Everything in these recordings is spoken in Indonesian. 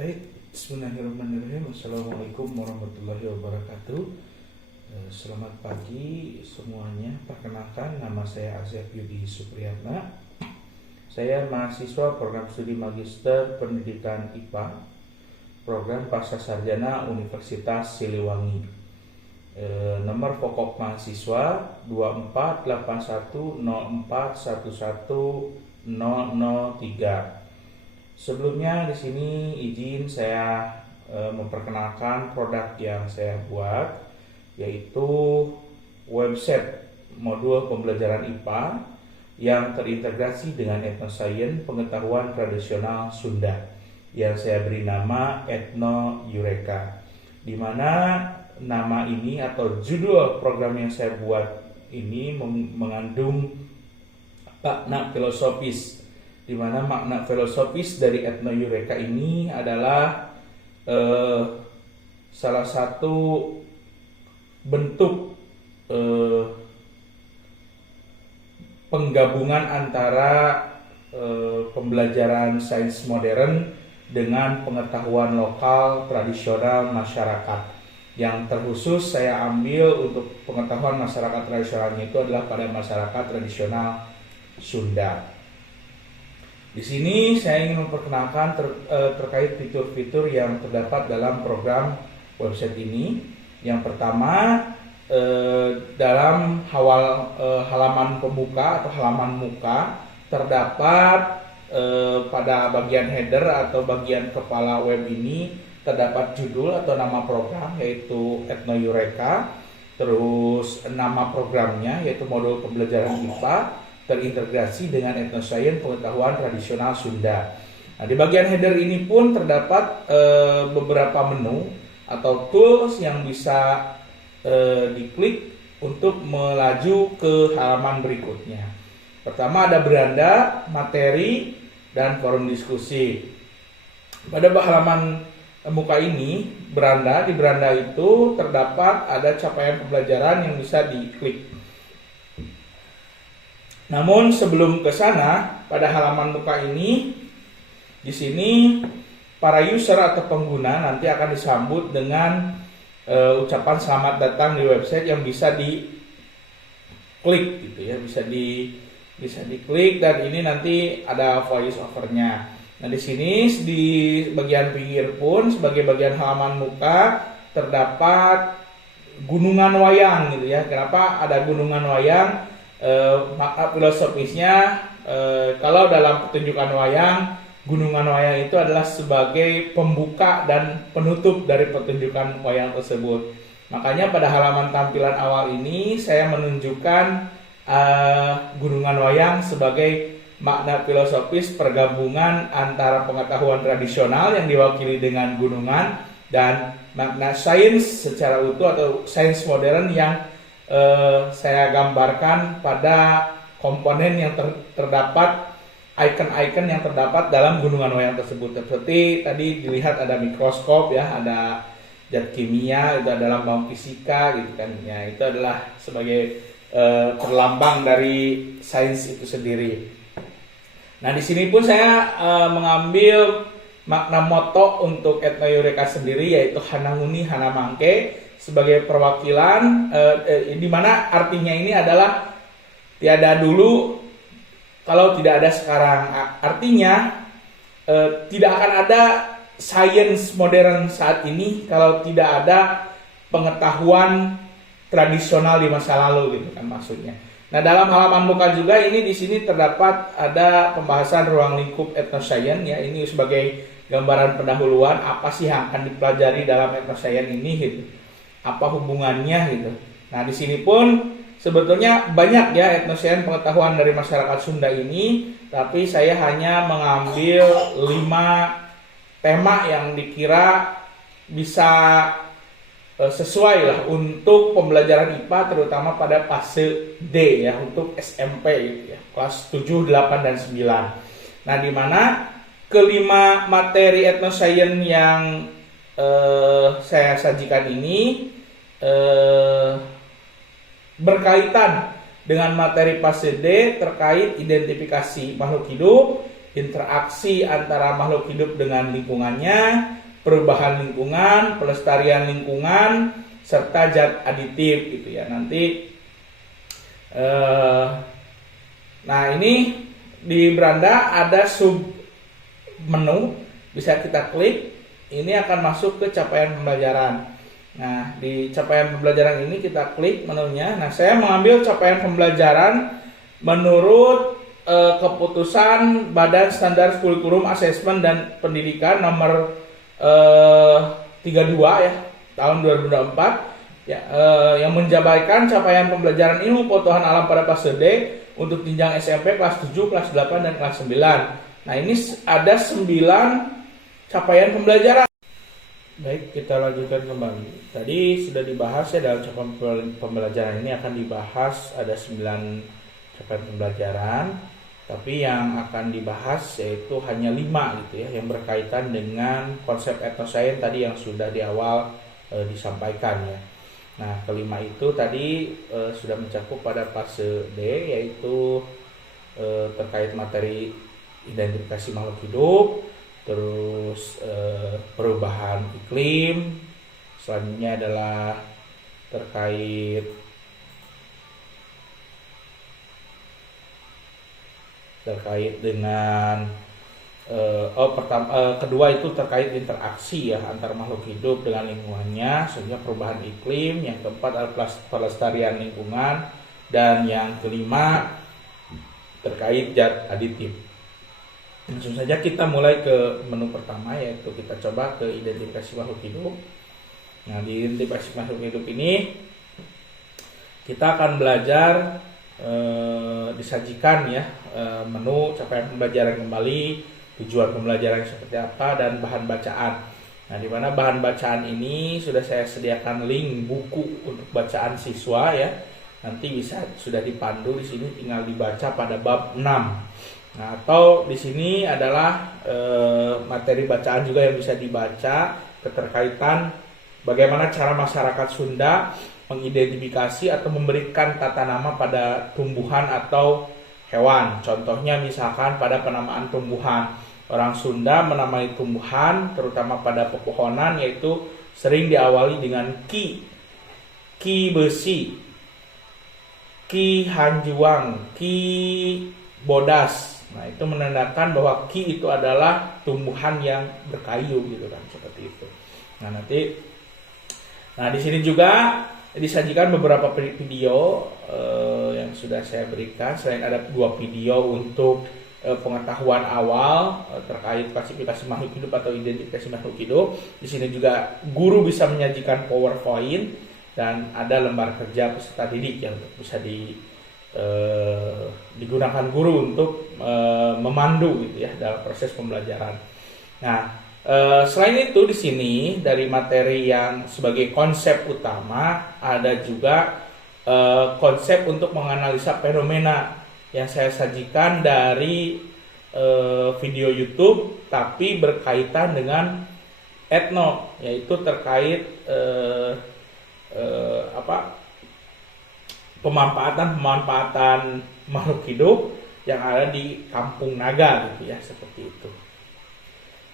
Baik, bismillahirrahmanirrahim. Assalamualaikum warahmatullahi wabarakatuh. Selamat pagi semuanya. Perkenalkan, nama saya Azeb Yudi Supriyatna. Saya mahasiswa program studi Magister Pendidikan IPA, program Pasca Sarjana Universitas Siliwangi. Nomor pokok mahasiswa 248104110003. Sebelumnya di sini izin saya memperkenalkan produk yang saya buat, yaitu website modul pembelajaran IPA yang terintegrasi dengan Ethnoscience Pengetahuan Tradisional Sunda yang saya beri nama Ethno Eureka, di mana nama ini atau judul program yang saya buat ini mengandung makna filosofis, di mana makna filosofis dari Ethno Eureka ini adalah salah satu bentuk penggabungan antara pembelajaran sains modern dengan pengetahuan lokal tradisional masyarakat. Yang terkhusus saya ambil untuk pengetahuan masyarakat tradisionalnya itu adalah pada masyarakat tradisional Sunda. Di sini saya ingin memperkenalkan terkait fitur-fitur yang terdapat dalam program website ini. Yang pertama, dalam halaman pembuka atau halaman muka terdapat pada bagian header atau bagian kepala web ini terdapat judul atau nama program, yaitu Ethno Eureka. Terus nama programnya yaitu modul pembelajaran IPA terintegrasi dengan Ethnoscience Pengetahuan Tradisional Sunda. Nah, di bagian header ini pun terdapat beberapa menu atau tools yang bisa diklik untuk melaju ke halaman berikutnya. Pertama ada beranda, materi, dan forum diskusi. Pada halaman muka ini, di beranda itu terdapat ada capaian pembelajaran yang bisa diklik. Namun sebelum ke sana, pada halaman muka ini, di sini para user atau pengguna nanti akan disambut dengan ucapan selamat datang di website yang bisa diklik, gitu ya, bisa diklik, dan ini nanti ada voice overnya. Nah di sini di bagian pinggir pun sebagai bagian halaman muka terdapat gunungan wayang, gitu ya. Kenapa ada gunungan wayang? Makna filosofisnya, kalau dalam pertunjukan wayang, gunungan wayang itu adalah sebagai pembuka dan penutup dari pertunjukan wayang tersebut. Makanya pada halaman tampilan awal ini saya menunjukkan gunungan wayang sebagai makna filosofis pergabungan antara pengetahuan tradisional yang diwakili dengan gunungan dan makna sains secara utuh atau sains modern yang saya gambarkan pada komponen yang terdapat, icon-icon yang terdapat dalam gunungan wayang tersebut. Seperti tadi dilihat ada mikroskop, ya, ada zat kimia, itu adalah lambang fisika, gitu kan. Ya, itu adalah sebagai perlambang dari sains itu sendiri. Nah, di sini pun saya mengambil makna moto untuk Ethno Eureka sendiri, yaitu Hananguni Hanamangke, sebagai perwakilan di mana artinya ini adalah tiada dulu kalau tidak ada sekarang. Artinya tidak akan ada sains modern saat ini kalau tidak ada pengetahuan tradisional di masa lalu, gitu kan maksudnya. Nah, dalam halaman muka juga ini di sini terdapat ada pembahasan ruang lingkup Ethnoscience, ya. Ini sebagai gambaran pendahuluan apa sih yang akan dipelajari dalam Ethnoscience ini, gitu. Apa hubungannya, gitu. Nah, di sini pun sebetulnya banyak, ya, Ethnoscience pengetahuan dari masyarakat Sunda ini, tapi saya hanya mengambil 5 tema yang dikira bisa sesuai lah untuk pembelajaran IPA, terutama pada fase D, ya, untuk SMP, gitu, ya, kelas 7, 8, dan 9. Nah, di mana kelima materi Ethnoscience yang saya sajikan ini berkaitan dengan materi fase D terkait identifikasi makhluk hidup, interaksi antara makhluk hidup dengan lingkungannya, perubahan lingkungan, pelestarian lingkungan, serta zat aditif gitu ya. Nanti nah ini di beranda ada sub menu, bisa kita klik, ini akan masuk ke capaian pembelajaran. Nah, di capaian pembelajaran ini kita klik menunya. Nah, saya mengambil capaian pembelajaran menurut keputusan Badan Standar Kurikulum Asesmen dan Pendidikan nomor 32 ya tahun 2024 ya, yang menjabarkan capaian pembelajaran ilmu pengetahuan alam pada kelas D untuk jenjang SMP kelas 7, kelas 8 dan kelas 9. Nah, ini ada 9 capaian pembelajaran. Baik, kita lanjutkan kembali. Tadi sudah dibahas ya, dalam capaian pembelajaran ini akan dibahas ada 9 capaian pembelajaran. Tapi yang akan dibahas yaitu hanya 5 gitu ya, yang berkaitan dengan konsep etnosains tadi yang sudah di awal disampaikan ya. Nah, kelima itu tadi sudah mencakup pada fase D, yaitu terkait materi identifikasi makhluk hidup, terus perubahan iklim, selanjutnya adalah terkait dengan kedua itu terkait interaksi ya antar makhluk hidup dengan lingkungannya, sehingga perubahan iklim. Yang keempat adalah pelestarian lingkungan, dan yang kelima terkait zat aditif. Langsung saja kita mulai ke menu pertama, yaitu kita coba ke identifikasi makhluk hidup. Nah, di identifikasi makhluk hidup ini kita akan belajar disajikan ya menu capaian pembelajaran kembali, tujuan pembelajaran seperti apa, dan bahan bacaan. Nah, di mana bahan bacaan ini sudah saya sediakan link buku untuk bacaan siswa ya. Nanti bisa sudah dipandu di sini, tinggal dibaca pada bab 6. Nah, atau di sini adalah materi bacaan juga yang bisa dibaca keterkaitan bagaimana cara masyarakat Sunda mengidentifikasi atau memberikan tata nama pada tumbuhan atau hewan. Contohnya misalkan pada penamaan tumbuhan, orang Sunda menamai tumbuhan terutama pada pepohonan yaitu sering diawali dengan ki besi, ki hanjuang, ki bodas. Nah, itu menandakan bahwa ki itu adalah tumbuhan yang berkayu gitu kan, seperti itu. Nah, di sini juga disajikan beberapa video yang sudah saya berikan. Selain ada 2 video untuk pengetahuan awal terkait klasifikasi makhluk hidup atau identifikasi makhluk hidup, di sini juga guru bisa menyajikan PowerPoint dan ada lembar kerja peserta didik yang bisa digunakan guru untuk memandu gitu ya dalam proses pembelajaran. Nah, selain itu di sini dari materi yang sebagai konsep utama ada juga konsep untuk menganalisa fenomena yang saya sajikan dari video YouTube tapi berkaitan dengan etno, yaitu terkait pemanfaatan makhluk hidup yang ada di Kampung Naga gitu ya, seperti itu.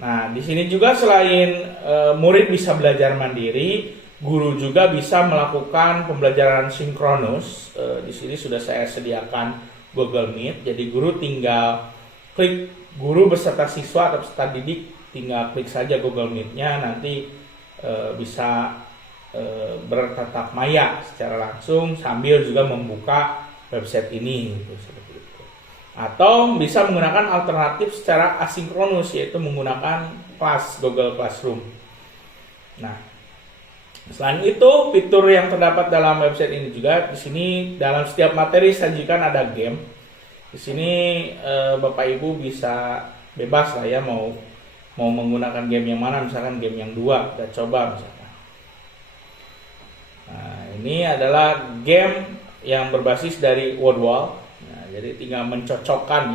Nah, di sini juga selain murid bisa belajar mandiri, guru juga bisa melakukan pembelajaran sinkronus. Di sini sudah saya sediakan Google Meet. Jadi guru tinggal klik, guru beserta siswa atau peserta didik tinggal klik saja Google Meet-nya, nanti bisa bertatap maya secara langsung sambil juga membuka website ini gitu, seperti itu. Atau bisa menggunakan alternatif secara asinkronus, yaitu menggunakan Google Classroom. Nah, selain itu fitur yang terdapat dalam website ini juga, di sini dalam setiap materi sajikan ada game. Di sini Bapak Ibu bisa bebas lah ya mau menggunakan game yang mana, misalkan game yang 2 kita coba misalkan. Nah, ini adalah game yang berbasis dari WordWall. Jadi tinggal mencocokkan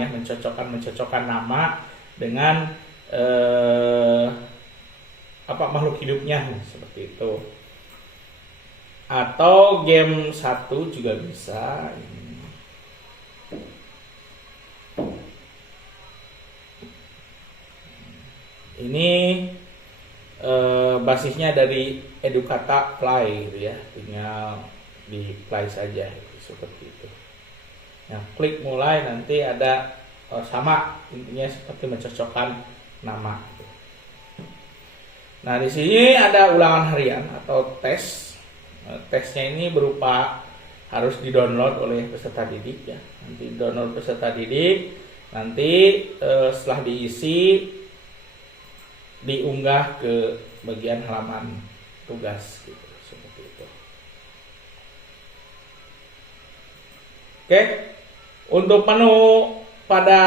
nama dengan makhluk hidupnya seperti itu. Atau game 1 juga bisa. ini basisnya dari Edukata Play gitu ya, tinggal di play saja seperti itu. Nah, klik mulai, nanti ada sama, intinya seperti mencocokkan nama. Nah, di sini ada ulangan harian atau tes. Tesnya ini berupa harus di-download oleh peserta didik ya. Nanti download peserta didik, nanti setelah diisi diunggah ke bagian halaman tugas gitu, seperti itu. Oke. Untuk menu pada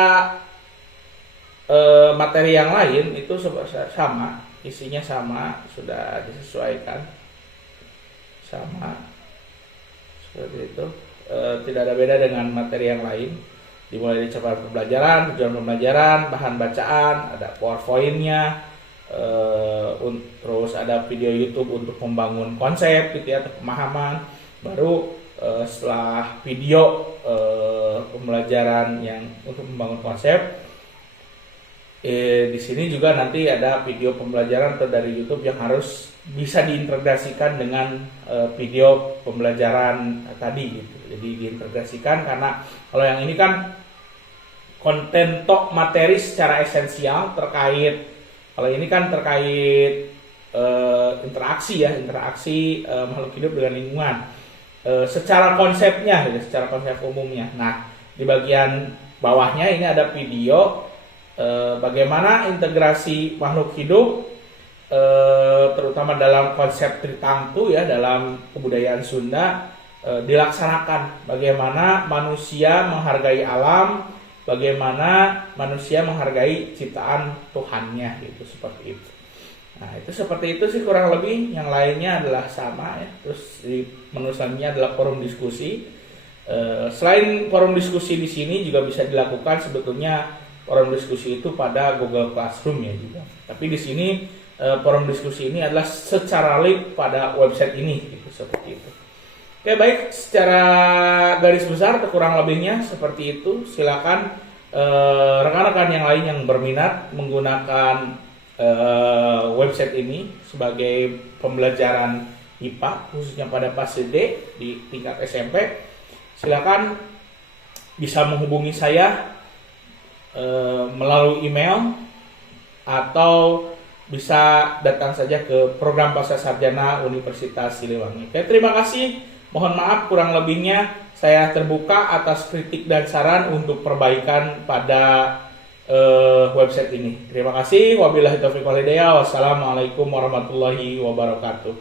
materi yang lain itu sama, isinya sama, sudah disesuaikan sama seperti itu. Tidak ada beda dengan materi yang lain. Dimulai dari capaian pembelajaran, tujuan pembelajaran, bahan bacaan, ada PowerPoint-nya, terus ada video YouTube untuk membangun konsep gitu ya, atau pemahaman. Baru setelah video pembelajaran yang untuk membangun konsep, di sini juga nanti ada video pembelajaran dari YouTube yang harus bisa diintegrasikan dengan video pembelajaran tadi gitu. Jadi diintegrasikan, karena kalau yang ini kan konten tok materi secara esensial terkait, kalau ini kan terkait interaksi ya, interaksi makhluk hidup dengan lingkungan. Secara konsepnya, secara konsep umumnya. Nah, di bagian bawahnya ini ada video bagaimana integrasi makhluk hidup, terutama dalam konsep Tritangtu ya, dalam kebudayaan Sunda dilaksanakan. Bagaimana manusia menghargai alam, bagaimana manusia menghargai ciptaan Tuhannya, gitu, seperti itu. Nah, itu seperti itu sih kurang lebih. Yang lainnya adalah sama ya. Terus di menu selanjutnya adalah forum diskusi. Selain forum diskusi di sini juga bisa dilakukan sebetulnya forum diskusi itu pada Google Classroom ya juga. Tapi di sini forum diskusi ini adalah secara live pada website ini, gitu, seperti itu. Oke, baik, secara garis besar kurang lebihnya seperti itu. Silakan rekan-rekan yang lain yang berminat menggunakan website ini sebagai pembelajaran IPA khususnya pada fase D di tingkat SMP, silakan bisa menghubungi saya melalui email atau bisa datang saja ke program Pascasarjana Universitas Siliwangi. Oke, terima kasih. Mohon maaf kurang lebihnya. Saya terbuka atas kritik dan saran untuk perbaikan pada website ini. Terima kasih. Wabillahi taufiq wal hidayah. Wassalamualaikum warahmatullahi wabarakatuh.